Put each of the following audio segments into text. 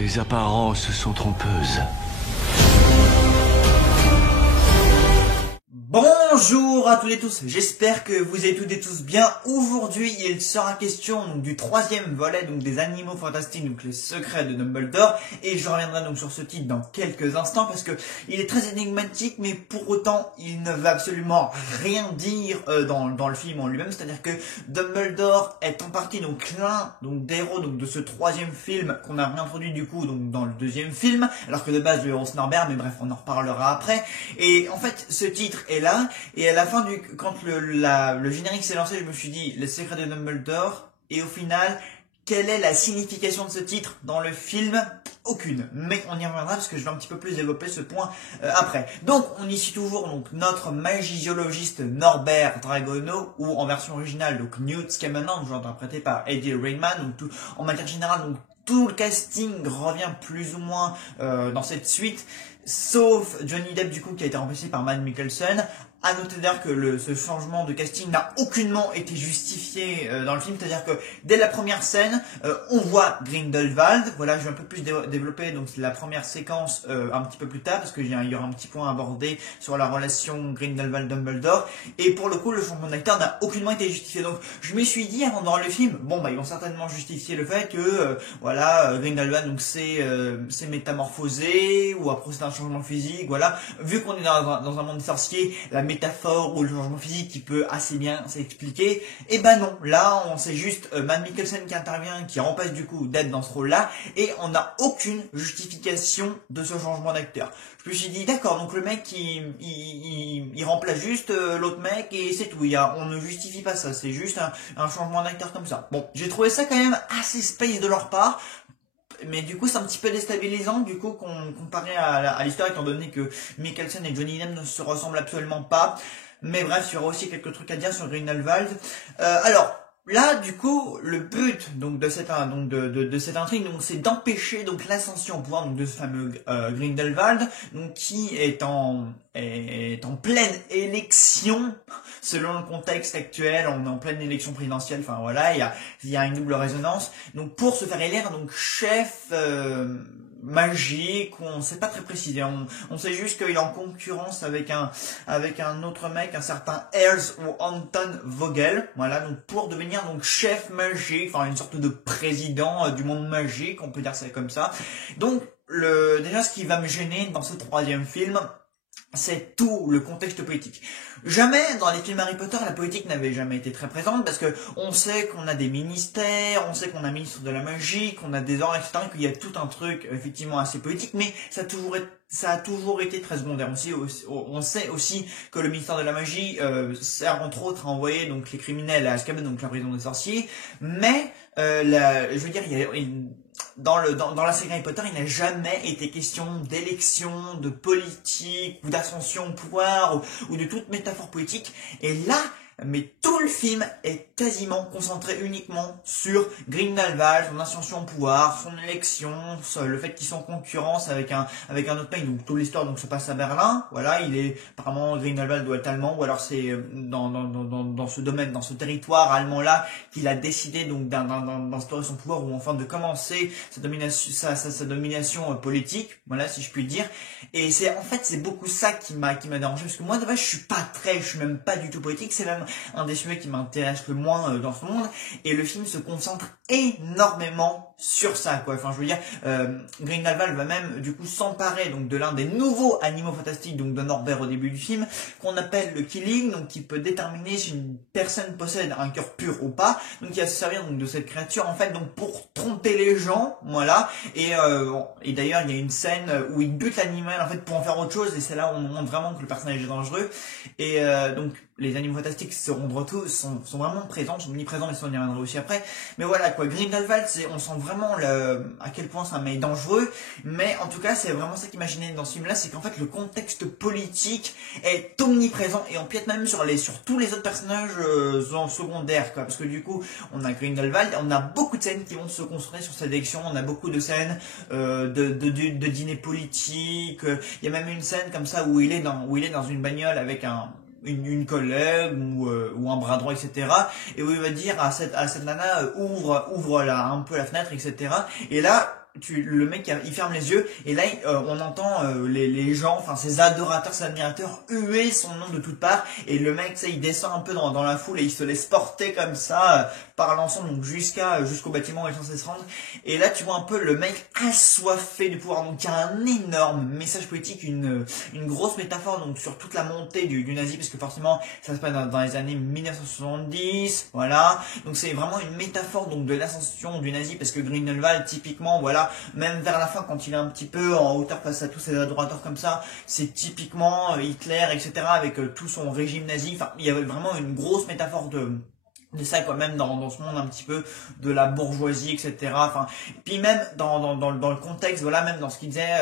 Les apparences sont trompeuses. Bonjour à toutes et tous, j'espère que vous allez toutes et tous bien. Aujourd'hui, il sera question donc, du troisième volet donc des Animaux Fantastiques, donc les secrets de Dumbledore, et je reviendrai donc sur ce titre dans quelques instants parce que il est très énigmatique, mais pour autant, il ne veut absolument rien dire dans le film en lui-même. C'est-à-dire que Dumbledore est en partie donc l'un donc des héros donc de ce troisième film qu'on a réintroduit du coup donc dans le deuxième film, alors que de base le héros c'est Norbert, mais bref, on en reparlera après. Et en fait, ce titre est là, et à la fin quand le générique s'est lancé, je me suis dit, les secrets de Dumbledore, et au final, quelle est la signification de ce titre dans le film? Aucune. Mais on y reviendra parce que je vais un petit peu plus développer ce point après. Donc, on y suit toujours donc notre magisiologiste Norbert Dragono, ou en version originale, donc Newt Scamander, donc interprété par Eddie Redmayne. Donc en matière générale, donc tout le casting revient plus ou moins dans cette suite, sauf Johnny Depp du coup qui a été remplacé par Mads Mikkelsen. À noter d'ailleurs que ce changement de casting n'a aucunement été justifié dans le film, c'est-à-dire que dès la première scène, on voit Grindelwald. Voilà, je vais un peu plus développer donc la première séquence un petit peu plus tard, parce qu'il y aura un petit point à aborder sur la relation Grindelwald-Dumbledore. Et pour le coup, le changement d'acteur n'a aucunement été justifié. Donc je me suis dit avant de voir le film, bon bah ils vont certainement justifier le fait que voilà, Grindelwald donc c'est métamorphosé, ou à procéder à un changement physique. Voilà, vu qu'on est dans un monde de sorciers, la métaphore ou le changement physique qui peut assez bien s'expliquer. Et ben non, là on sait juste Mads Mikkelsen qui intervient, qui remplace du coup Depp dans ce rôle-là, et on n'a aucune justification de ce changement d'acteur. Je me suis dit d'accord, donc le mec il remplace juste l'autre mec et c'est tout. On ne justifie pas ça, c'est juste un changement d'acteur comme ça. Bon, j'ai trouvé ça quand même assez space de leur part. Mais du coup c'est un petit peu déstabilisant du coup comparé à l'histoire, étant donné que Mikkelsen et Johnny Depp ne se ressemblent absolument pas. Mais bref, il y aura aussi quelques trucs à dire sur Grindelwald. Alors là du coup le but donc de cette intrigue donc c'est d'empêcher donc l'ascension au pouvoir donc de ce fameux Grindelwald, donc qui est en pleine élection. Selon le contexte actuel, on est en pleine élection présidentielle, enfin voilà, il y a une double résonance. Donc pour se faire élire, donc chef magique, on sait pas très précisé, on sait juste qu'il est en concurrence avec un autre mec, un certain Earls ou Anton Vogel, voilà, donc pour devenir donc chef magique, enfin une sorte de président du monde magique, on peut dire ça comme ça. Donc déjà ce qui va me gêner dans ce troisième film, c'est tout le contexte politique. Jamais dans les films Harry Potter la politique n'avait jamais été très présente, parce que on sait qu'on a des ministères, on sait qu'on a un ministre de la magie, qu'on a des ordres, etc., qu'il y a tout un truc effectivement assez politique, mais ça a toujours été très secondaire. On sait aussi que le ministère de la magie sert entre autres à envoyer donc les criminels à Azkaban, donc la prison des sorciers, mais je veux dire, dans la série Harry Potter, il n'a jamais été question d'élection, de politique, ou d'ascension au pouvoir, ou de toute métaphore politique. Et là, mais tout le film est quasiment concentré uniquement sur Grindelwald, son ascension au pouvoir, son élection, le fait qu'ils sont en concurrence avec un autre pays. Donc toute l'histoire donc se passe à Berlin. Voilà, apparemment Grindelwald doit être allemand, ou alors c'est dans ce domaine, dans ce territoire allemand là qu'il a décidé donc d'instaurer son pouvoir, ou enfin de commencer sa domination politique. Voilà, si je puis dire. Et c'est beaucoup ça qui m'a dérangé, parce que moi de base je suis même pas du tout politique. C'est même un des sujets qui m'intéresse le moins dans ce monde, et le film se concentre énormément sur ça, quoi. Enfin, je veux dire, Grindelwald va même du coup s'emparer donc de l'un des nouveaux animaux fantastiques donc de Norbert au début du film, qu'on appelle le Killing, donc qui peut déterminer si une personne possède un cœur pur ou pas. Donc il va se servir donc de cette créature en fait donc pour tromper les gens, voilà. Et d'ailleurs il y a une scène où il bute l'animal en fait pour en faire autre chose, et c'est là où on montre vraiment que le personnage est dangereux. Et donc les animaux fantastiques sont vraiment présents, sont omniprésents, mais ça on y reviendra aussi après. Mais voilà quoi, Grindelwald, on sent vraiment à quel point c'est un mec dangereux, mais en tout cas c'est vraiment ça qui m'a gêné dans ce film là, c'est qu'en fait le contexte politique est omniprésent, et empiète même sur tous les autres personnages secondaires, quoi, parce que du coup on a Grindelwald, on a beaucoup de scènes qui vont se construire sur cette élection, on a beaucoup de scènes de dîner politique, il y a même une scène comme ça où il est dans une bagnole avec une collègue ou un bras droit, etc. Et où il va dire à cette nana ouvre là un peu la fenêtre, etc. Et là le mec il ferme les yeux et là on entend les gens, enfin ses adorateurs, ses admirateurs huer son nom de toutes parts et le mec, ça, il descend un peu dans la foule et il se laisse porter comme ça par l'ensemble, donc jusqu'au bâtiment où il est censé se rendre. Et là tu vois un peu le mec assoiffé du pouvoir, donc il y a un énorme message politique, une grosse métaphore donc sur toute la montée du nazi, parce que forcément ça se passe dans les années 1970, voilà, donc c'est vraiment une métaphore donc de l'ascension du nazi, parce que Grindelwald typiquement, voilà, même vers la fin quand il est un petit peu en hauteur face à tous ses adorateurs comme ça, c'est typiquement Hitler, etc., avec tout son régime nazi. Enfin, il y avait vraiment une grosse métaphore de ça, quoi, même dans ce monde un petit peu de la bourgeoisie, etc. Enfin, puis même dans le contexte, voilà, même dans ce qu'il disait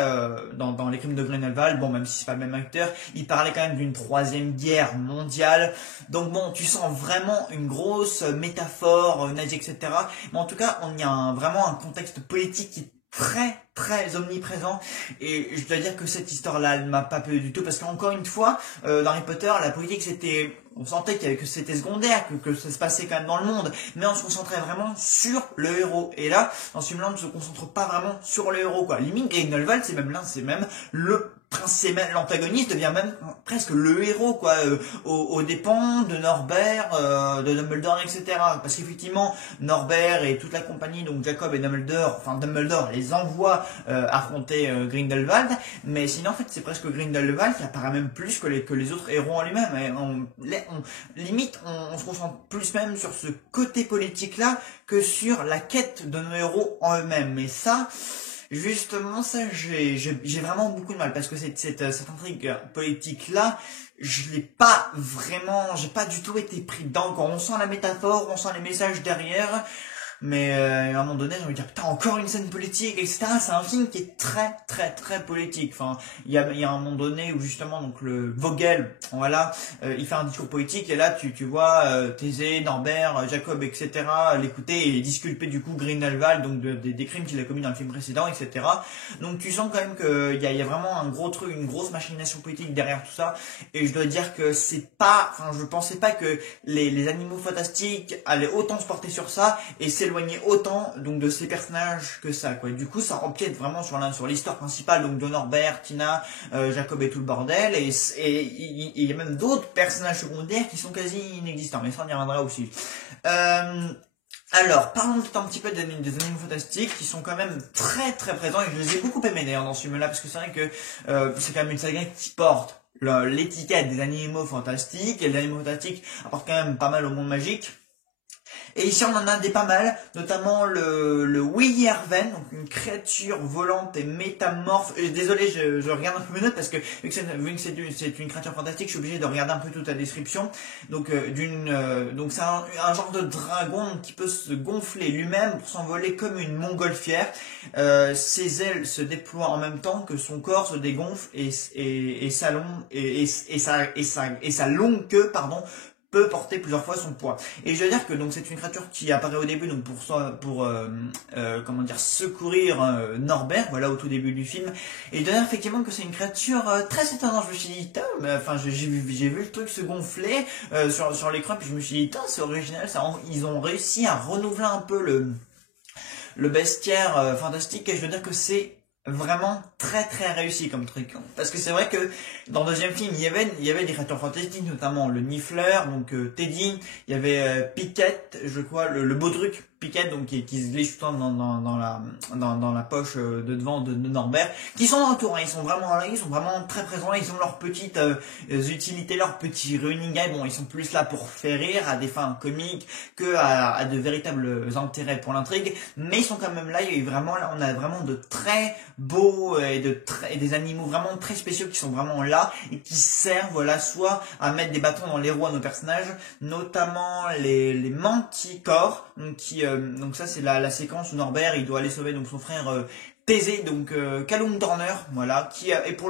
dans les crimes de Grindelwald, bon, même si c'est pas le même acteur, il parlait quand même d'une troisième guerre mondiale. Donc bon, tu sens vraiment une grosse métaphore nazie, etc. Mais en tout cas, on y a vraiment un contexte politique qui est très omniprésent, et je dois dire que cette histoire-là, elle m'a pas plu du tout, parce qu'encore une fois, dans Harry Potter, la politique on sentait que c'était secondaire, que ça se passait quand même dans le monde, mais on se concentrait vraiment sur le héros. Et là, dans ce film-là, on ne se concentre pas vraiment sur le héros, quoi. Limite, Grindelwald, c'est même le principal, l'antagoniste devient même presque le héros, quoi, aux dépens de Norbert, de Dumbledore, etc. Parce qu'effectivement, Norbert et toute la compagnie, donc Jacob et Dumbledore, enfin Dumbledore les envoie affronter Grindelwald, mais sinon en fait c'est presque Grindelwald qui apparaît même plus que les autres héros en lui-même. Et limite on se concentre plus même sur ce côté politique là que sur la quête de nos héros en eux-mêmes. Mais ça, justement, ça, j'ai vraiment beaucoup de mal, parce que cette intrigue politique là, j'ai pas du tout été pris dedans. Quand on sent la métaphore, on sent les messages derrière, mais à un moment donné, j'ai envie de dire, putain, encore une scène politique, etc. C'est un film qui est très politique. Enfin, il y a un moment donné où justement, donc le Vogel, voilà, il fait un discours politique, et là tu vois Thésée, Norbert, Jacob, etc. l'écouter et disculper du coup Grindelwald, donc des crimes qu'il a commis dans le film précédent, etc. Donc tu sens quand même qu'il y a vraiment un gros truc, une grosse machination politique derrière tout ça. Et je dois dire que je pensais pas que les animaux fantastiques allaient autant se porter sur ça et s'éloigner autant donc de ces personnages que ça, quoi. Du coup, ça empiète vraiment sur l'histoire principale, donc de Norbert, Tina, Jacob et tout le bordel, et il y a même d'autres personnages secondaires qui sont quasi inexistants, mais ça on y reviendra aussi. Alors, parlons peut-être un petit peu des animaux fantastiques qui sont quand même très présents, et je les ai beaucoup aimés d'ailleurs dans ce film-là, parce que c'est vrai que c'est quand même une saga qui porte l'étiquette des animaux fantastiques, et les animaux fantastiques apportent quand même pas mal au monde magique. Et ici on en a des pas mal, notamment le Weyerven, donc une créature volante et métamorphe. Désolé, je regarde un peu mes notes, parce que vu que c'est une créature fantastique, je suis obligé de regarder un peu toute la description. Donc donc c'est un genre de dragon qui peut se gonfler lui-même pour s'envoler comme une montgolfière. Ses ailes se déploient en même temps que son corps se dégonfle, et sa longue queue, pardon, peut porter plusieurs fois son poids. Et je veux dire que donc c'est une créature qui apparaît au début donc pour comment dire, secourir Norbert, voilà, au tout début du film. Et je veux dire effectivement que c'est une créature très étonnante. Je me suis dit, enfin j'ai vu le truc se gonfler sur l'écran, puis je me suis dit, c'est original, ça, ils ont réussi à renouveler un peu le bestiaire fantastique, et je veux dire que c'est vraiment très réussi comme truc, parce que c'est vrai que dans le deuxième film il y avait des créatures fantastiques, notamment le Niffler, donc Teddy, il y avait Piquette, je crois, le beau truc Piquette, donc qui se glisse tout le temps dans la poche de devant de Norbert, qui sont autour, hein, ils sont vraiment là, ils sont vraiment très présents, ils ont leurs petites utilités, leurs petits running gags. Bon, ils sont plus là pour faire rire à des fins comiques que à de véritables intérêts pour l'intrigue, mais ils sont quand même là. Et vraiment là, on a vraiment de très beaux et des animaux vraiment très spéciaux qui sont vraiment là et qui servent, voilà, soit à mettre des bâtons dans les roues à nos personnages, notamment les manticores, donc ça c'est la séquence où Norbert il doit aller sauver donc son frère Thésée, donc Callum Turner, voilà, et pour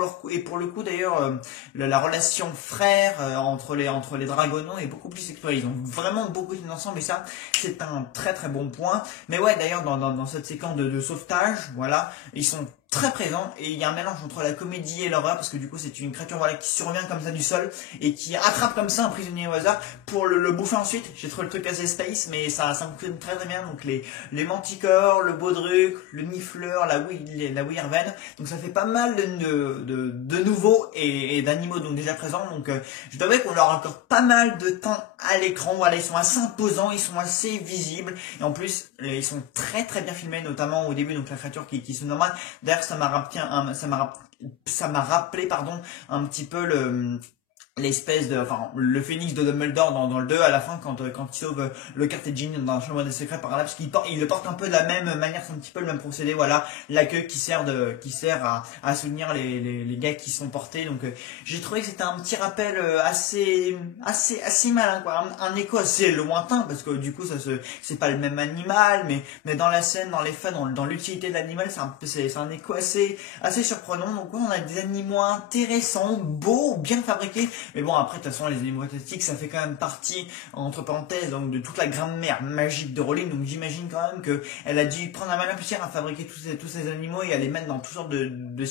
le coup d'ailleurs la relation frère entre les Dragonaux est beaucoup plus explorée. Ils ont vraiment beaucoup été ensemble, et ça c'est un très bon point. Mais ouais, d'ailleurs dans cette séquence de sauvetage, voilà, ils sont très présent et il y a un mélange entre la comédie et l'horreur parce que du coup c'est une créature voilà qui survient comme ça du sol et qui attrape comme ça un prisonnier au hasard pour le bouffer ensuite. J'ai trouvé le truc assez space mais ça fonctionne très très bien, donc les manticores, le baudruc, le nifleur, la wyvern, donc ça fait pas mal de nouveaux et d'animaux donc déjà présents, donc je dois avouer qu'on leur accorde pas mal de temps à l'écran. Voilà, ils sont assez imposants, ils sont assez visibles et en plus ils sont très très bien filmés, notamment au début, donc la créature qui se nomme. D'ailleurs, ça m'a rappelé, pardon, un petit peu le phénix de Dumbledore dans le 2 à la fin quand il sauve le Cartagine dans la chambre des secrets par là, parce il le porte un peu de la même manière, c'est un petit peu le même procédé, voilà, la queue qui sert à soutenir les gars qui sont portés, donc j'ai trouvé que c'était un petit rappel assez malin, quoi, un écho assez lointain, parce que du coup c'est pas le même animal, mais dans la scène, dans les faits, dans l'utilité de l'animal, c'est un écho assez surprenant. Donc ouais, on a des animaux intéressants, beaux, bien fabriqués. Mais bon, après, de toute façon, les animaux fantastiques, ça fait quand même partie, entre parenthèses, donc de toute la grammaire magique de Rowling. Donc j'imagine quand même que elle a dû prendre un malin plaisir à fabriquer tous ces animaux et à les mettre dans toutes sortes de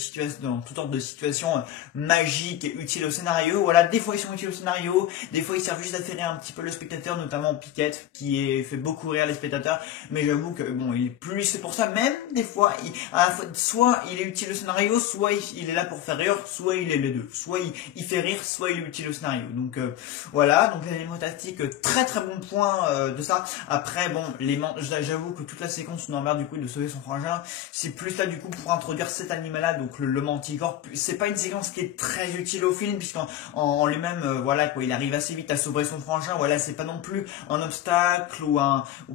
situations magiques et utiles au scénario. Voilà, des fois ils sont utiles au scénario, des fois ils servent juste à faire rire un petit peu le spectateur, notamment Piquette, fait beaucoup rire les spectateurs. Mais j'avoue que bon, il est plus c'est pour ça, même des fois, soit il est utile au scénario, soit il est là pour faire rire, soit il est les deux. Soit il fait rire, soit il est utile au scénario. Donc voilà, donc les animaux fantastiques, très très bon point de ça. Après bon, j'avoue que toute la séquence où Norbert du coup de sauver son frangin, c'est plus là du coup pour introduire cet animal là, donc le manticore. C'est pas une séquence qui est très utile au film puisqu'en lui-même voilà quoi, il arrive assez vite à sauver son frangin. Voilà, c'est pas non plus un obstacle ou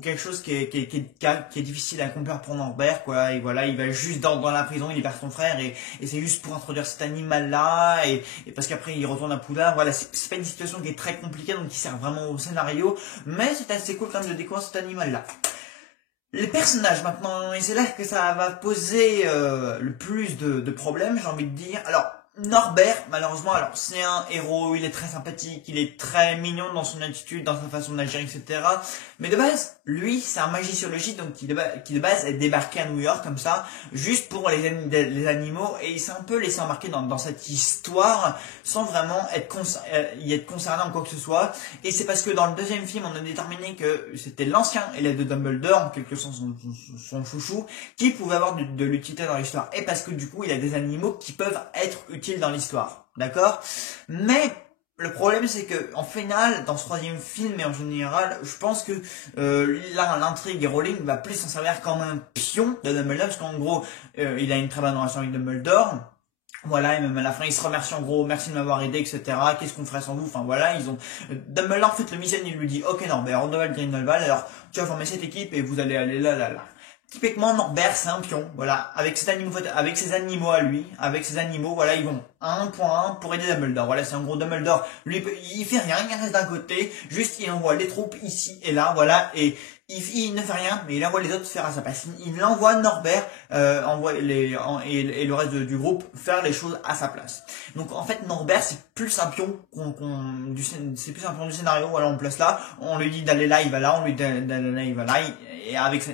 quelque chose qui est difficile à accomplir pour Norbert quoi. Et voilà, il va juste dans la prison, il libère son frère et c'est juste pour introduire cet animal là et parce qu'après il retourne à Poudlard. Voilà, c'est pas une situation qui est très compliquée, donc qui sert vraiment au scénario, mais c'est assez cool quand même de découvrir cet animal là. Les personnages maintenant, et c'est là que ça va poser le plus de problèmes, j'ai envie de dire. Alors Norbert, malheureusement, alors c'est un héros, il est très sympathique, il est très mignon dans son attitude, dans sa façon d'agir, etc. Mais de base, lui, c'est un magiciologiste, donc qui de base est débarqué à New York comme ça, juste pour les animaux, et il s'est un peu laissé embarquer dans cette histoire, sans vraiment y être concerné en quoi que ce soit. Et c'est parce que dans le deuxième film, on a déterminé que c'était l'ancien élève de Dumbledore, en quelque sorte son chouchou, qui pouvait avoir de l'utilité dans l'histoire. Et parce que du coup, il y a des animaux qui peuvent être utiles dans l'histoire, d'accord? Mais le problème c'est que en final, dans ce troisième film et en général, je pense que là l'intrigue et Rowling va plus s'en servir comme un pion de Dumbledore, parce qu'en gros il a une très bonne relation avec Dumbledore. Voilà, et même à la fin, il se remercie en gros, merci de m'avoir aidé, etc. Qu'est-ce qu'on ferait sans vous? Enfin voilà, Dumbledore, en fait, le mission, il lui dit, ok Norbert, Grindelwald, Grindelwald, alors tu vas former cette équipe et vous allez aller là. Typiquement, Norbert, c'est un pion, voilà, avec ses animaux à lui, avec ses animaux, voilà, ils vont à un point pour aider Dumbledore. Voilà, c'est en gros Dumbledore, lui, il fait rien, il reste d'un côté, juste il envoie les troupes ici et là, voilà, et il ne fait rien, mais il envoie les autres faire à sa place. Il envoie Norbert, et le reste du groupe faire les choses à sa place. Donc en fait, Norbert, c'est plus un pion c'est plus un pion du scénario. Voilà, on le place là, on lui dit d'aller là, il va là, on lui dit d'aller là, il va là,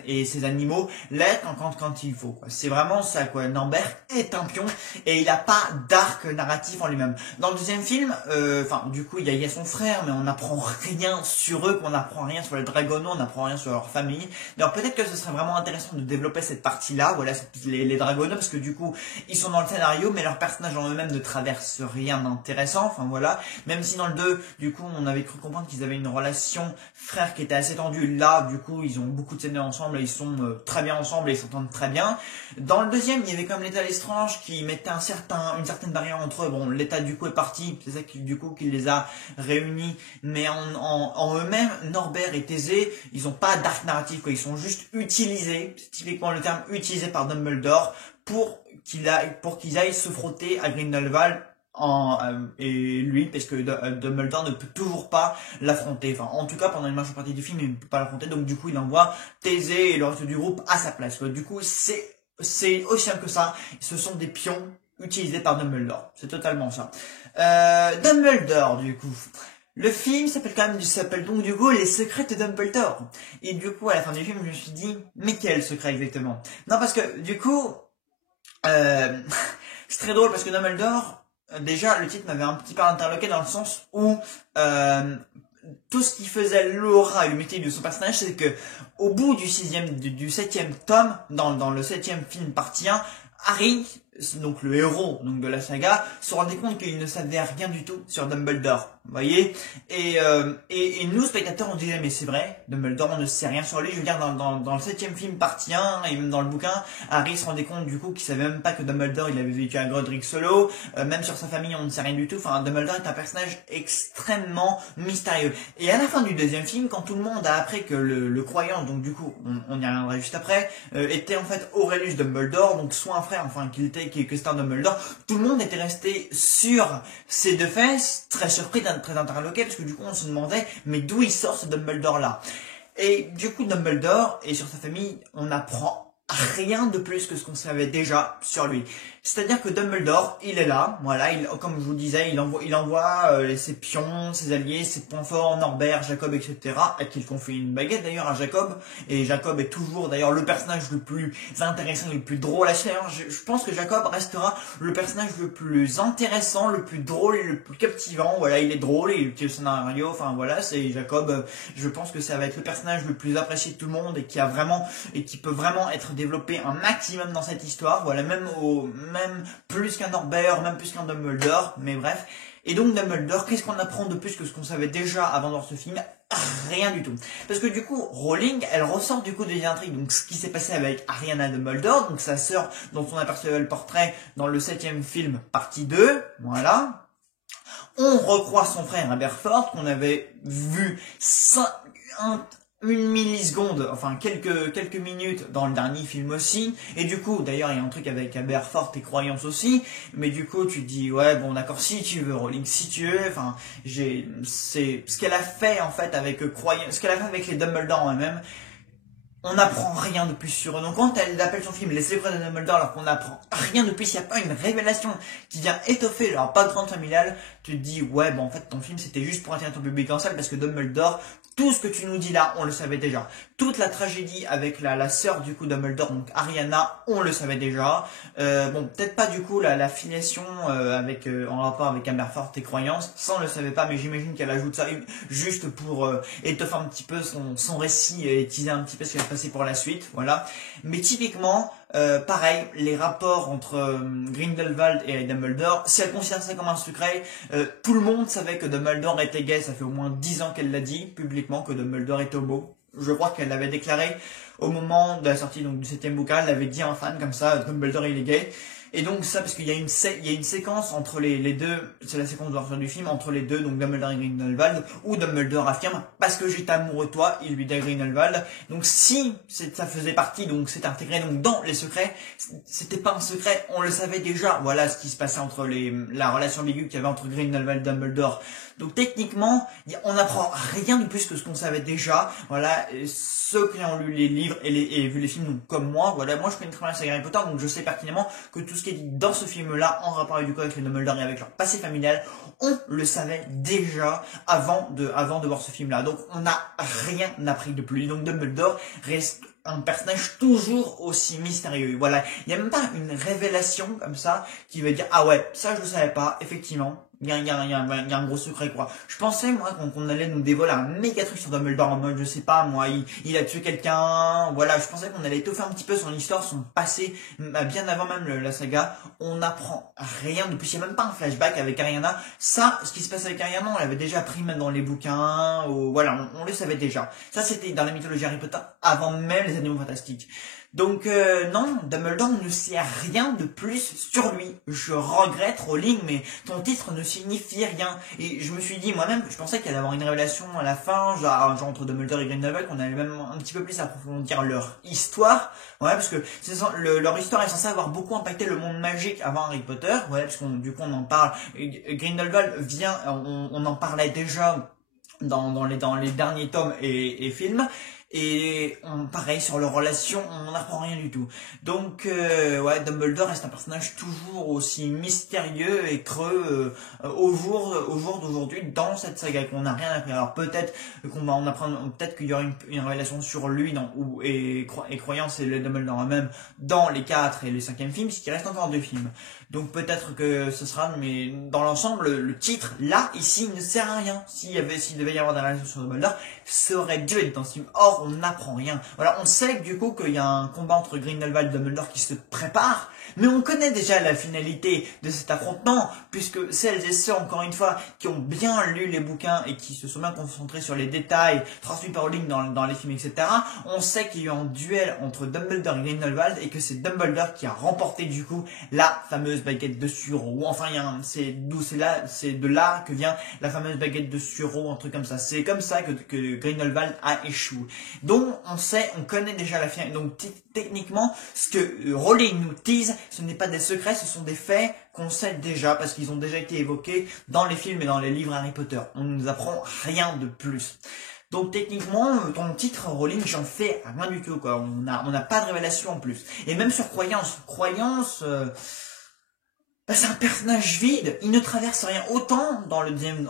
et ses animaux l'aident quand il faut, quoi. C'est vraiment ça, quoi. Norbert est un pion et il a pas d'arc narratif en lui-même. Dans le deuxième film, du coup, il y a son frère, mais on n'apprend rien sur eux, qu'on n'apprend rien sur les Dragonos, on n'apprend rien sur leur famille. Alors peut-être que ce serait vraiment intéressant de développer cette partie-là, voilà, les Dragonos, parce que du coup, ils sont dans le scénario, mais leurs personnages en eux-mêmes ne traversent rien d'intéressant, enfin voilà. Même si dans le 2, du coup, on avait cru comprendre qu'ils avaient une relation frère qui était assez tendue, là, du coup, ils ont beaucoup de scènes ensemble, et ils sont très bien ensemble, et ils s'entendent très bien. Dans le deuxième, il y avait quand même l'état Lestrange qui mettait une certaine barrière entre eux. Bon, l'état du coup est parti, c'est ça qui les a réunis, mais en eux-mêmes, Norbert et Thésée, ils ont pas d'arc narratif, quoi. Ils sont juste utilisés, c'est typiquement le terme utilisé par Dumbledore pour qu'ils aillent se frotter à Grindelwald et lui, parce que Dumbledore ne peut toujours pas l'affronter. Enfin, en tout cas, pendant une majeure partie du film, il ne peut pas l'affronter, donc du coup, il envoie Thésée et le reste du groupe à sa place, quoi. Du coup, c'est aussi simple que ça. Ce sont des pions utilisés par Dumbledore. C'est totalement ça. Dumbledore, du coup. Le film s'appelle donc du coup Les Secrets de Dumbledore. Et du coup, à la fin du film, je me suis dit, mais quel secret exactement? Non, parce que du coup, Euh, c'est très drôle parce que Dumbledore, déjà le titre m'avait un petit peu interloqué dans le sens où tout ce qui faisait l'aura et le métier de son personnage, c'est que au bout du septième tome, dans le septième film partie 1, Harry, donc le héros donc de la saga, se rendait compte qu'il ne savait rien du tout sur Dumbledore. Vous voyez, et nous spectateurs on disait mais c'est vrai, Dumbledore on ne sait rien sur lui. Je veux dire dans le septième film partie 1 et même dans le bouquin, Harry se rendait compte du coup qu'il savait même pas que Dumbledore il avait vécu à Godric Solo, même sur sa famille on ne sait rien du tout. Enfin Dumbledore est un personnage extrêmement mystérieux. Et à la fin du deuxième film, quand tout le monde a appris que le croyant, donc du coup on y reviendra juste après, était en fait Aurelius Dumbledore, donc soit un frère, enfin que c'était un Dumbledore, tout le monde était resté sur ses deux fesses, très surpris, très interloqué, parce que du coup on se demandait mais d'où il sort ce Dumbledore là. Et du coup Dumbledore et sur sa famille, on apprend rien de plus que ce qu'on savait déjà sur lui. C'est-à-dire que Dumbledore, il est là, voilà, comme je vous le disais, il envoie ses pions, ses alliés, ses points forts, Norbert, Jacob, etc., à qui il confie une baguette d'ailleurs à Jacob, et Jacob est toujours d'ailleurs le personnage le plus intéressant, le plus drôle à faire. Je pense que Jacob restera le personnage le plus intéressant, le plus drôle et le plus captivant. Voilà, il est drôle, il tient le scénario, enfin voilà, c'est Jacob, je pense que ça va être le personnage le plus apprécié de tout le monde et qui peut vraiment être développé un maximum dans cette histoire, voilà, même plus qu'un Norbert, même plus qu'un Dumbledore, mais bref. Et donc Dumbledore, qu'est-ce qu'on apprend de plus que ce qu'on savait déjà avant de voir ce film? Rien du tout. Parce que du coup, Rowling, elle ressort du coup des intrigues, donc ce qui s'est passé avec Ariana Dumbledore, donc sa sœur dont on apercevait le portrait dans le septième film, partie 2, voilà. On recroise son frère Aberforth, qu'on avait vu une milliseconde, enfin quelques minutes dans le dernier film aussi, et du coup, d'ailleurs, il y a un truc avec Aberforth et croyance aussi, mais du coup, tu te dis, ouais, bon, d'accord, si tu veux, Rowling, si tu veux, enfin, c'est ce qu'elle a fait, en fait, avec ce qu'elle a fait avec les Dumbledore en elle-même, on n'apprend rien de plus sur eux. Donc quand elle appelle son film Les Secrets de Dumbledore, alors qu'on n'apprend rien de plus, il n'y a pas une révélation qui vient étoffer leur background familial, tu te dis, ouais, bon, en fait, ton film, c'était juste pour attirer ton public en salle, parce que Dumbledore, tout ce que tu nous dis là, on le savait déjà. Toute la tragédie avec la sœur du coup Dumbledore, donc Ariana, on le savait déjà. Bon, peut-être pas du coup la filiation en rapport avec Aberforth et croyance, ça on le savait pas, mais j'imagine qu'elle ajoute ça juste pour étoffer un petit peu son récit et teaser un petit peu ce qui va se passer pour la suite, voilà. Mais typiquement, pareil, les rapports entre Grindelwald et Dumbledore, si elle considère ça comme un secret, tout le monde savait que Dumbledore était gay, ça fait au moins 10 ans qu'elle l'a dit publiquement que Dumbledore était homo. Je crois qu'elle l'avait déclaré au moment de la sortie donc, du septième bouquin, elle avait dit à un fan comme ça, Dumbledore il est gay. Et donc ça, parce qu'il y a une séquence entre les deux, c'est la séquence d'ouverture du film, entre les deux, donc Dumbledore et Grindelwald, où Dumbledore affirme, parce que j'étais amoureux de toi, il lui dit à Grindelwald. Donc si ça faisait partie, donc c'est intégré donc dans les secrets, c'était pas un secret, on le savait déjà, voilà ce qui se passait entre la relation ambiguë qu'il y avait entre Grindelwald et Dumbledore. Donc techniquement, on n'apprend rien de plus que ce qu'on savait déjà. Voilà, ceux qui ont lu les livres et vu les films, donc comme moi, voilà, moi je connais très bien la saga Harry Potter, donc je sais pertinemment que tout ce qui est dit dans ce film-là, en rapport du coup avec les Dumbledore et avec leur passé familial, on le savait déjà avant de voir ce film-là. Donc on n'a rien appris de plus. Donc Dumbledore reste un personnage toujours aussi mystérieux. Voilà, il n'y a même pas une révélation comme ça qui veut dire ah ouais, ça je le savais pas, effectivement. Il y a un gros secret quoi. Je pensais moi qu'on allait nous dévoiler un méga truc sur Dumbledore en mode je sais pas moi il a tué quelqu'un, voilà, je pensais qu'on allait étoffer un petit peu son histoire, son passé, bien avant même la saga. On n'apprend rien de plus, il n'y a même pas un flashback avec Ariana. Ça, ce qui se passe avec Ariana, on l'avait déjà pris même dans les bouquins, voilà, on le savait déjà. Ça c'était dans la mythologie Harry Potter avant même les Animaux Fantastiques. Donc non, Dumbledore ne sait rien de plus sur lui. Je regrette Rowling, mais ton titre ne signifie rien. Et je me suis dit moi-même, je pensais qu'il allait avoir une révélation à la fin, genre entre Dumbledore et Grindelwald, qu'on allait même un petit peu plus approfondir leur histoire. Ouais, parce que leur histoire est censée avoir beaucoup impacté le monde magique avant Harry Potter. Ouais, parce qu'on du coup on en parle. Grindelwald vient, on en parlait déjà dans les derniers tomes et films. Et pareil, sur leur relation, on n'apprend rien du tout. Donc, ouais, Dumbledore reste un personnage toujours aussi mystérieux et creux au jour d'aujourd'hui dans cette saga, qu'on n'a rien appris. Alors peut-être qu'on va en apprendre, peut-être qu'il y aura une révélation sur lui et Croyance et le Dumbledore même dans les 4 et le 5e film, puisqu'il reste encore 2 films. Donc peut-être que ce sera, mais dans l'ensemble, le titre, là, ici, ne sert à rien. S'il devait y avoir des révélations sur Dumbledore, ça aurait dû être dans ce film. Or, on n'apprend rien. Voilà, on sait du coup qu'il y a un combat entre Grindelwald et Dumbledore qui se prépare, mais on connaît déjà la finalité de cet affrontement, puisque celles et ceux, encore une fois, qui ont bien lu les bouquins et qui se sont bien concentrés sur les détails transmis par Rowling dans les films, etc., on sait qu'il y a eu un duel entre Dumbledore et Grindelwald et que c'est Dumbledore qui a remporté du coup la fameuse baguette de Suro. Enfin, c'est de là que vient la fameuse baguette de Suro, un truc comme ça. C'est comme ça que Grindelwald a échoué. Donc, on connaît déjà la finalité. Donc, techniquement, ce que Rowling nous tease, ce n'est pas des secrets, ce sont des faits qu'on sait déjà, parce qu'ils ont déjà été évoqués dans les films et dans les livres Harry Potter. On ne nous apprend rien de plus. Donc techniquement, ton titre Rowling, j'en fais rien du tout, quoi. On n'a pas de révélation en plus. Et même sur Croyance, c'est un personnage vide, il ne traverse rien. Autant dans le film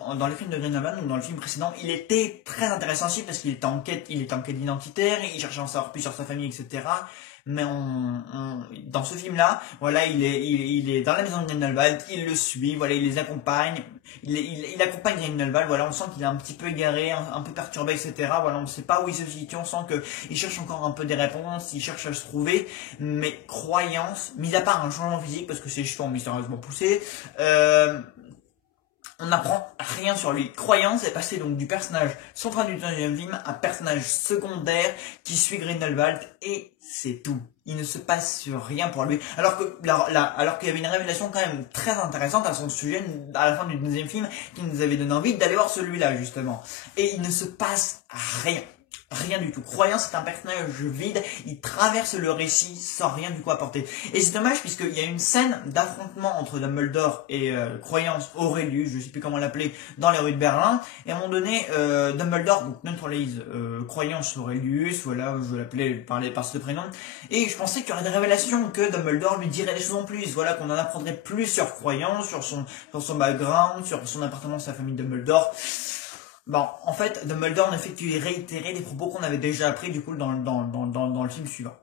de Grindelwald ou dans le film précédent, il était très intéressant aussi parce qu'il était en quête identitaire, il cherchait à en savoir plus sur sa famille, etc. Mais dans ce film-là, voilà, il est dans la maison de Grindelwald, il le suit, voilà, il les accompagne, il accompagne Grindelwald, voilà, on sent qu'il est un petit peu égaré, un peu perturbé, etc. Voilà, on ne sait pas où il se situe, on sent qu'il cherche encore un peu des réponses, il cherche à se trouver, mais Croyance, mis à part un changement physique, parce que ses cheveux ont mystérieusement poussé, on n'apprend rien sur lui. Croyance est passé donc du personnage central du deuxième film à personnage secondaire qui suit Grindelwald et c'est tout. Il ne se passe rien pour lui. Alors qu'il y avait une révélation quand même très intéressante à son sujet à la fin du deuxième film qui nous avait donné envie d'aller voir celui-là justement. Et il ne se passe rien. Rien du tout. Croyance, c'est un personnage vide, il traverse le récit sans rien du coup apporter. Et c'est dommage puisqu'il y a une scène d'affrontement entre Dumbledore et Croyance, Aurelius, je sais plus comment l'appeler, dans les rues de Berlin. Et à un moment donné, Dumbledore donc neutralise Croyance, Aurelius, voilà, je vais l'appeler par ce prénom. Et je pensais qu'il y aurait des révélations, que Dumbledore lui dirait des choses en plus, voilà, qu'on en apprendrait plus sur Croyance, sur son background, sur son appartenance à la famille Dumbledore. Bon, en fait, Dumbledore ne fait que réitérer des propos qu'on avait déjà appris du coup dans le film suivant.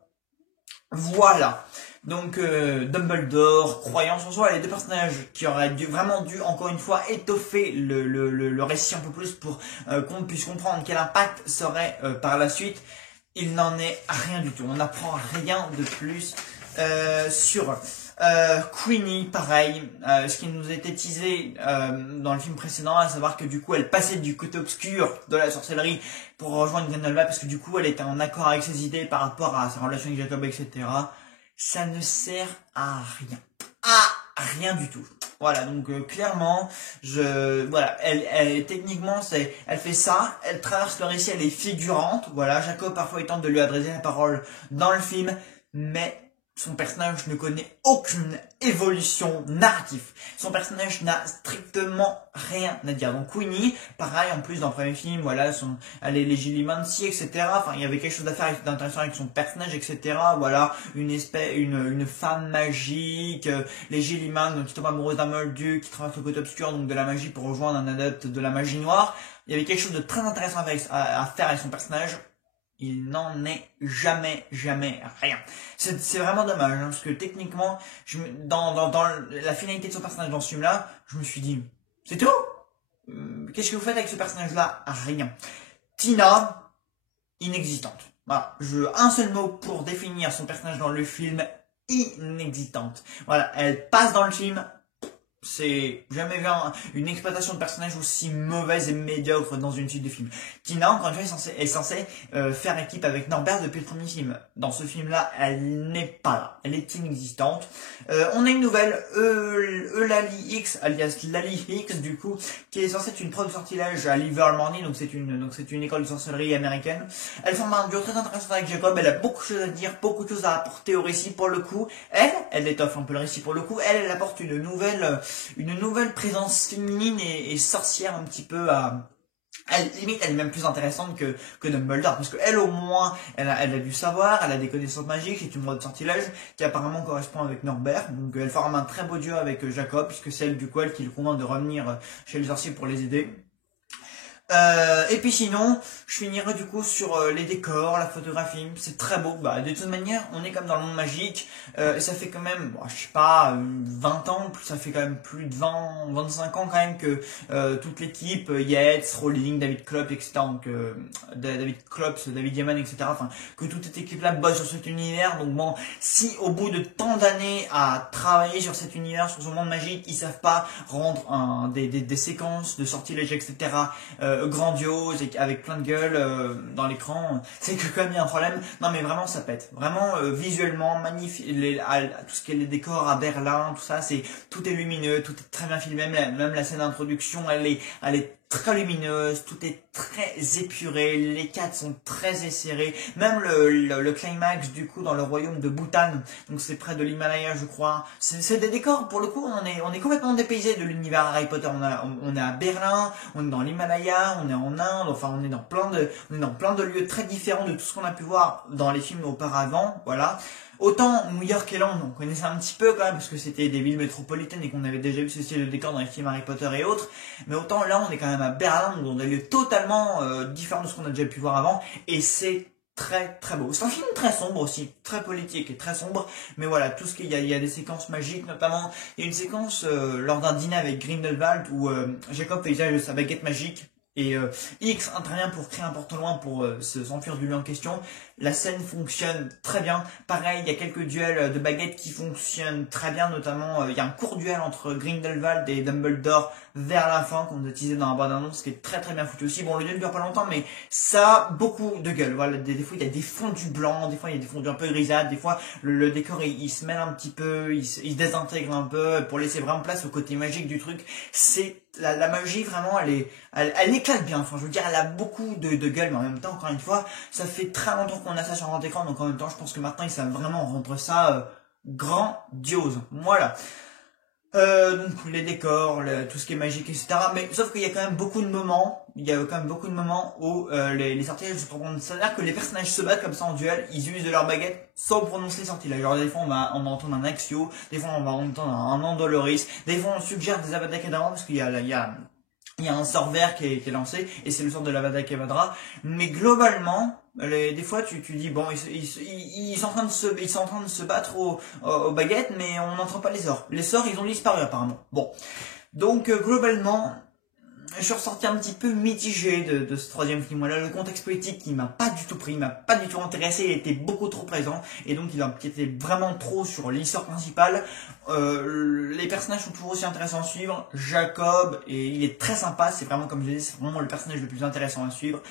Voilà. Donc Dumbledore, Croyance, en soi, les deux personnages qui auraient vraiment dû, encore une fois, étoffer le récit un peu plus pour qu'on puisse comprendre quel impact serait par la suite. Il n'en est rien du tout. On n'apprend rien de plus sur Queenie, pareil, ce qui nous était teasé dans le film précédent, à savoir que du coup elle passait du côté obscur de la sorcellerie pour rejoindre Grindelwald parce que du coup elle était en accord avec ses idées par rapport à sa relation avec Jacob, etc. Ça ne sert à rien. À rien du tout. Voilà, donc clairement, voilà, techniquement, elle fait ça, elle traverse le récit, elle est figurante, voilà, Jacob parfois il tente de lui adresser la parole dans le film, mais son personnage ne connaît aucune évolution narrative. Son personnage n'a strictement rien à dire. Donc Queenie, pareil, en plus dans le premier film, voilà, elle est Legilimancy, etc. Enfin, il y avait quelque chose à faire d'intéressant avec son personnage, etc. Voilà, une femme magique, Legiliman, qui tombe amoureuse d'un moldu, qui traverse le côté obscur, donc de la magie pour rejoindre un adepte de la magie noire. Il y avait quelque chose de très intéressant à faire avec son personnage. Il n'en est jamais rien. C'est vraiment dommage, hein, parce que techniquement, dans la finalité de son personnage dans ce film-là, je me suis dit, c'est tout? Qu'est-ce que vous faites avec ce personnage-là? Rien. Tina, inexistante. Voilà, un seul mot pour définir son personnage dans le film, inexistante. Voilà, elle passe dans le film. C'est jamais vu une exploitation de personnage aussi mauvaise et médiocre dans une suite de films. Tina, encore une fois, est censée faire équipe avec Norbert depuis le premier film. Dans ce film-là, elle n'est pas là. Elle est inexistante. On a une nouvelle, Eulalie X, alias Lali X, du coup, qui est censée être une prof de sortilège à Livermore, donc c'est une école de sorcellerie américaine. Elle forme un duo très intéressant avec Jacob. Elle a beaucoup de choses à dire, beaucoup de choses à apporter au récit pour le coup. Elle étoffe un peu le récit pour le coup. Elle apporte une nouvelle présence féminine et sorcière un petit peu Limite, elle est même plus intéressante que Dumbledore, parce que elle, au moins, elle a du savoir, elle a des connaissances magiques, c'est une voie de sortilège qui apparemment correspond avec Norbert, donc elle forme un très beau duo avec Jacob, puisque c'est elle, du coup, elle qui le convainc de revenir chez les sorciers pour les aider. Et puis sinon, je finirai du coup sur les décors, la photographie, c'est très beau. Bah, de toute manière, on est comme dans le monde magique, et ça fait quand même, bon, je sais pas, 20 ans, ça fait quand même plus de 25 ans quand même que toute l'équipe, Yates, Rowling, David Klopp, etc., donc David Klopp, David Yaman, etc., enfin, que toute cette équipe-là bosse sur cet univers, donc bon, si au bout de tant d'années à travailler sur cet univers, sur ce monde magique, ils savent pas rendre des séquences de sortilèges, etc., grandiose et avec plein de gueule dans l'écran, c'est que quand même il y a un problème. Non mais vraiment ça pète, vraiment visuellement magnifique, tout ce qui est les décors à Berlin, tout ça, tout est lumineux, tout est très bien filmé, même la scène d'introduction elle est très lumineuse, tout est très épuré, les cadres sont très esserrés, même le climax du coup dans le royaume de Bhutan, donc c'est près de l'Himalaya je crois, c'est des décors pour le coup, on est complètement dépaysé de l'univers Harry Potter, on est à Berlin, on est dans l'Himalaya, on est en Inde, enfin on est dans plein de lieux très différents de tout ce qu'on a pu voir dans les films auparavant, voilà. Autant New York et Londres, on connaissait un petit peu quand même parce que c'était des villes métropolitaines et qu'on avait déjà vu ce style de décor dans les films Harry Potter et autres. Mais autant là, on est quand même à Berlin, dans des lieux totalement différents de ce qu'on a déjà pu voir avant. Et c'est très très beau. C'est un film très sombre aussi, très politique et très sombre. Mais voilà, tout ce qu'il y a des séquences magiques, notamment il y a une séquence lors d'un dîner avec Grindelwald où Jacob fait usage de sa baguette magique. Et X intervient pour créer un porte-loin pour s'enfuir du lieu en question. La scène fonctionne très bien. Pareil, il y a quelques duels de baguettes qui fonctionnent très bien, notamment il y a un court duel entre Grindelwald et Dumbledore vers la fin, qu'on a utilisé dans la bande-annonce, qui est très très bien foutu aussi. Bon, le duel dure pas longtemps, mais ça a beaucoup de gueule. Voilà, des fois il y a des fondus blancs, des fois il y a des fondus un peu grisâtres, des fois le décor il se mêle un petit peu, il se désintègre un peu pour laisser vraiment place au côté magique du truc. C'est la magie vraiment, elle éclate bien. Enfin, je veux dire, elle a beaucoup de gueule, mais en même temps, encore une fois, ça fait très longtemps qu'on a ça sur grand écran, donc en même temps, je pense que maintenant, ils savent vraiment rendre ça grandiose. Voilà. Donc les décors, tout ce qui est magique, etc. Mais sauf qu'il y a quand même beaucoup de moments, où les sortilèges se prononcent. C'est-à-dire que les personnages se battent comme ça en duel, ils usent de leur baguette sans prononcer les sortilèges. Genre des fois on va entendre un Axio, des fois on va entendre un Andoloris, des fois on suggère des Avada Kedavra parce qu'il y a un sort vert qui est lancé et c'est le sort de l'Avada Kedavra. Mais globalement, des fois tu dis bon ils sont en train de se battre aux baguettes, mais on n'entend pas les sorts. Les sorts ils ont disparu apparemment. Bon, donc globalement je suis ressorti un petit peu mitigé de ce troisième film. Voilà, le contexte politique il m'a pas du tout pris, il m'a pas du tout intéressé, il était beaucoup trop présent et donc il empiétait vraiment trop sur l'histoire principale. Les personnages sont toujours aussi intéressants à suivre. Jacob, et il est très sympa, c'est vraiment comme je disais, c'est vraiment le personnage le plus intéressant à suivre.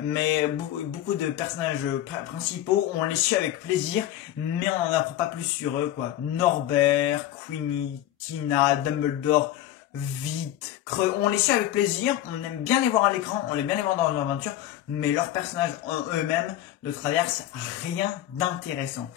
Mais beaucoup de personnages principaux, on les suit avec plaisir, mais on n'en apprend pas plus sur eux, quoi. Norbert, Queenie, Tina, Dumbledore, vite, creux, on les suit avec plaisir, on aime bien les voir à l'écran, on aime bien les voir dans leur aventure, mais leurs personnages en eux-mêmes ne traversent rien d'intéressant.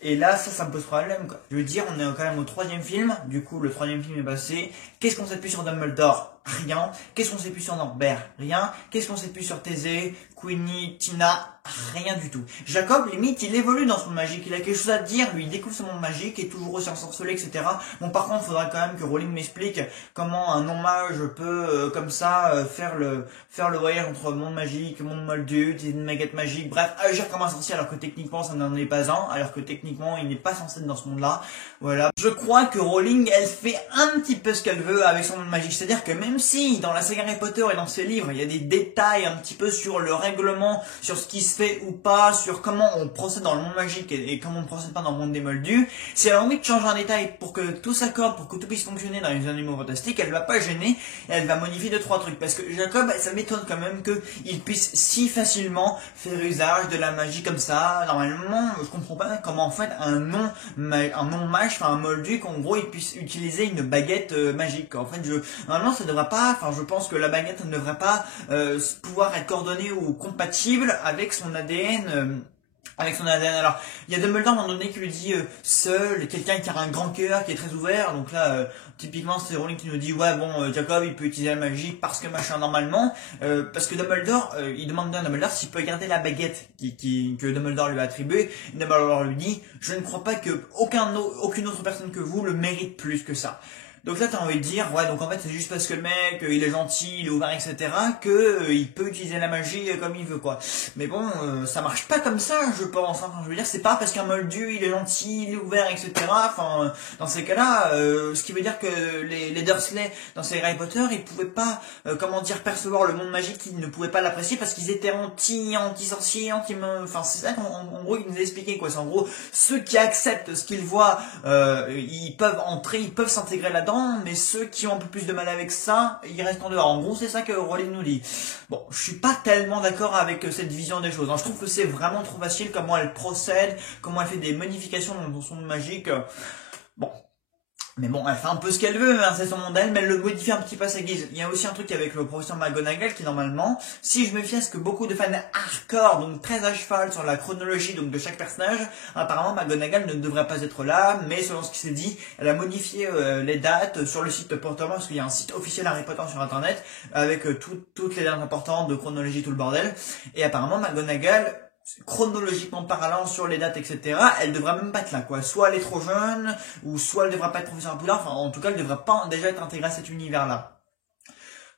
Et là, ça me pose problème, quoi. Je veux dire, on est quand même au troisième film, du coup, le troisième film est passé. Qu'est-ce qu'on sait plus sur Dumbledore? Rien. Qu'est-ce qu'on sait plus sur Norbert? Rien. Qu'est-ce qu'on sait plus sur Thésée, Queenie, Tina? Rien du tout. Jacob, limite, il évolue dans son monde magique. Il a quelque chose à dire, lui, il découvre son monde magique, il est toujours aussi ensorcelé, etc. Bon, par contre, il faudra quand même que Rowling m'explique comment un non-mage peut, comme ça, faire le voyage entre monde magique, monde moldu, une baguette magique, bref, agir comme un sorcier alors que techniquement, ça n'en est pas un, alors que techniquement, il n'est pas censé être dans ce monde-là. Voilà. Je crois que Rowling, elle fait un petit peu ce qu'elle veut avec son monde magique. C'est-à-dire que même si, dans la saga Harry Potter et dans ses livres, il y a des détails un petit peu sur le règlement, sur ce qui se fait ou pas, sur comment on procède dans le monde magique et comment on procède pas dans le monde des moldus, si elle a envie de changer un détail pour que tout s'accorde, pour que tout puisse fonctionner dans les animaux fantastiques, elle va pas gêner, et elle va modifier 2-3 trucs. Parce que Jacob, ça m'étonne quand même qu'il puisse si facilement faire usage de la magie comme ça. Normalement, je comprends pas comment en fait un non-mage, enfin un moldu, qu'en gros il puisse utiliser une baguette magique. En fait, normalement ça devrait pas, enfin je pense que la baguette ne devrait pas pouvoir être coordonnée ou compatible avec son ADN avec son ADN. Alors, il y a Dumbledore à un moment donné qui lui dit seul, quelqu'un qui a un grand cœur, qui est très ouvert. Donc là, typiquement, c'est Rowling qui nous dit ouais bon, Jacob, il peut utiliser la magie parce que machin normalement, parce que Dumbledore, il demande à Dumbledore s'il peut garder la baguette que Dumbledore lui a attribuée. Dumbledore lui dit je ne crois pas que aucune autre personne que vous le mérite plus que ça. Donc là, t'as envie de dire, ouais, donc en fait, c'est juste parce que le mec, il est gentil, il est ouvert, etc., que il peut utiliser la magie comme il veut, quoi. Mais bon, ça marche pas comme ça, je pense. Enfin, je veux dire, c'est pas parce qu'un moldu, il est gentil, il est ouvert, etc. Enfin, dans ces cas-là, ce qui veut dire que les Dursley, dans ces Harry Potter, ils pouvaient pas, comment dire, percevoir le monde magique, ils ne pouvaient pas l'apprécier parce qu'ils étaient anti-sorciers, enfin, c'est ça qu'en gros, ils nous expliquaient, quoi. C'est en gros, ceux qui acceptent ce qu'ils voient, ils peuvent entrer, ils peuvent s'intégrer là-dedans, mais ceux qui ont un peu plus de mal avec ça, ils restent en dehors. En gros, c'est ça que Rowling nous dit. Bon, je suis pas tellement d'accord avec cette vision des choses. Je trouve que c'est vraiment trop facile comment elle procède, comment elle fait des modifications dans son monde magique. Bon. Mais bon, elle fait un peu ce qu'elle veut, hein, c'est son monde elle, mais elle le modifie un petit peu à sa guise. Il y a aussi un truc avec le professeur McGonagall qui normalement, si je me fie à ce que beaucoup de fans hardcore, donc très à cheval sur la chronologie donc de chaque personnage, apparemment McGonagall ne devrait pas être là, mais selon ce qui s'est dit, elle a modifié les dates sur le site Pottermore, parce qu'il y a un site officiel Harry Potter sur internet, avec toutes les dates importantes de chronologie, tout le bordel, et apparemment McGonagall, chronologiquement parlant sur les dates etc, elle devrait même pas être là quoi, soit elle est trop jeune ou soit elle devrait pas être professeure à Poudlard, enfin en tout cas elle devrait pas déjà être intégrée à cet univers là.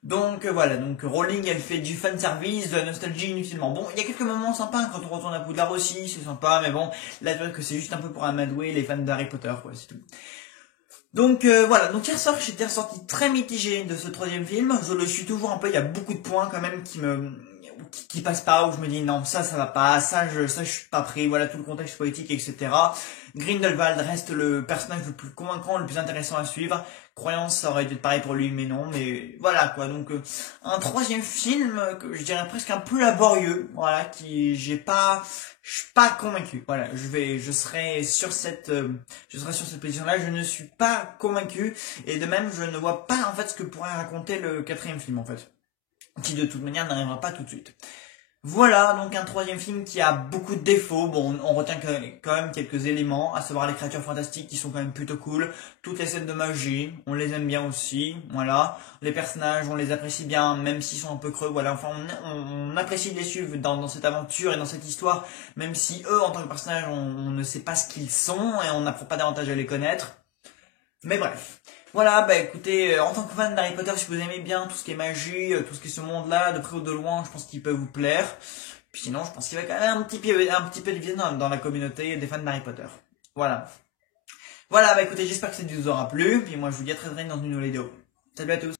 Donc voilà, donc Rowling elle fait du fan service, de la nostalgie inutilement. Bon, il y a quelques moments sympas quand on retourne à Poudlard aussi, c'est sympa, mais bon, là tu vois que c'est juste un peu pour amadouer les fans d'Harry Potter quoi, c'est tout. Donc voilà, donc hier soir j'étais ressorti très mitigé de ce troisième film, je le suis toujours un peu, il y a beaucoup de points quand même qui passent pas, où je me dis non ça va pas, ça je suis pas pris, voilà tout le contexte politique etc. Grindelwald reste le personnage le plus convaincant, le plus intéressant à suivre. Croyance ça aurait été pareil pour lui mais non, mais voilà quoi, donc un troisième film que je dirais presque un peu laborieux, voilà, je suis pas convaincu. Voilà, je serai sur cette position-là. Je ne suis pas convaincu et de même, je ne vois pas en fait ce que pourrait raconter le quatrième film en fait, qui de toute manière n'arrivera pas tout de suite. Voilà, donc un troisième film qui a beaucoup de défauts. Bon, on retient quand même quelques éléments, à savoir les créatures fantastiques qui sont quand même plutôt cool. Toutes les scènes de magie, on les aime bien aussi, voilà. Les personnages, on les apprécie bien, même s'ils sont un peu creux, voilà. Enfin, on apprécie de les suivre dans cette aventure et dans cette histoire, même si eux, en tant que personnages, on ne sait pas ce qu'ils sont et on n'apprend pas davantage à les connaître. Mais bref. Voilà, bah écoutez, en tant que fan d'Harry Potter, si vous aimez bien tout ce qui est magie, tout ce qui est ce monde-là, de près ou de loin, je pense qu'il peut vous plaire. Puis sinon, je pense qu'il va quand même un petit peu diviser dans la communauté des fans d'Harry Potter. Voilà. Voilà, bah écoutez, j'espère que cette vidéo vous aura plu. Puis moi, je vous dis à très vite dans une nouvelle vidéo. Salut à tous.